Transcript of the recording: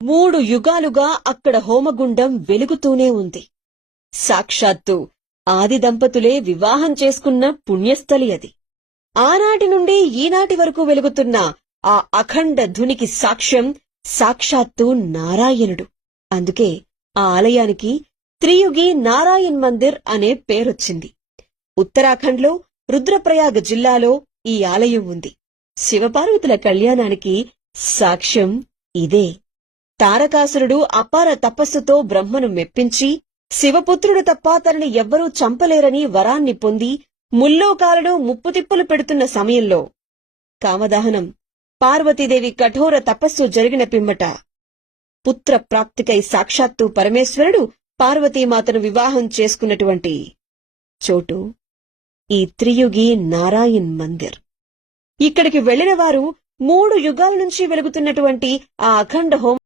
3 యుగాలుగా అక్కడ హోమగుండం వెలుగుతూనే ఉంది. సాక్షాత్తు ఆది దంపతులే వివాహం చేసుకున్న పుణ్యస్థలి అది. ఆనాటి నుండి ఈనాటి వరకు వెలుగుతున్న ఆ అఖండ ధునికి సాక్ష్యం సాక్షాత్తు నారాయణుడు. అందుకే ఆ ఆలయానికి త్రియుగి నారాయణ్ మందిర్ అనే పేరొచ్చింది. ఉత్తరాఖండ్లో రుద్రప్రయాగ జిల్లాలో ఈ ఆలయం ఉంది. శివపార్వతుల కళ్యాణానికి సాక్ష్యం ఇదే. తారకాసురుడు అపార తపస్సుతో బ్రహ్మను మెప్పించి శివపుత్రుడు తప్ప తనని ఎవ్వరూ చంపలేరని వరాన్ని పొంది ముల్లోకాలను ముప్పుతిప్పులు పెడుతున్న సమయంలో కామదహనం, పార్వతీదేవి కఠోర తపస్సు జరిగిన పిమ్మట పుత్ర ప్రాప్తికై సాక్షాత్తు పరమేశ్వరుడు పార్వతీమాతను వివాహం చేసుకున్నటువంటి చోటు ఈ త్రియుగి నారాయణ్ మందిర్. ఇక్కడికి వెళ్లిన వారు 3 యుగాల నుంచి వెలుగుతున్నటువంటి ఆ అఖండ హోమ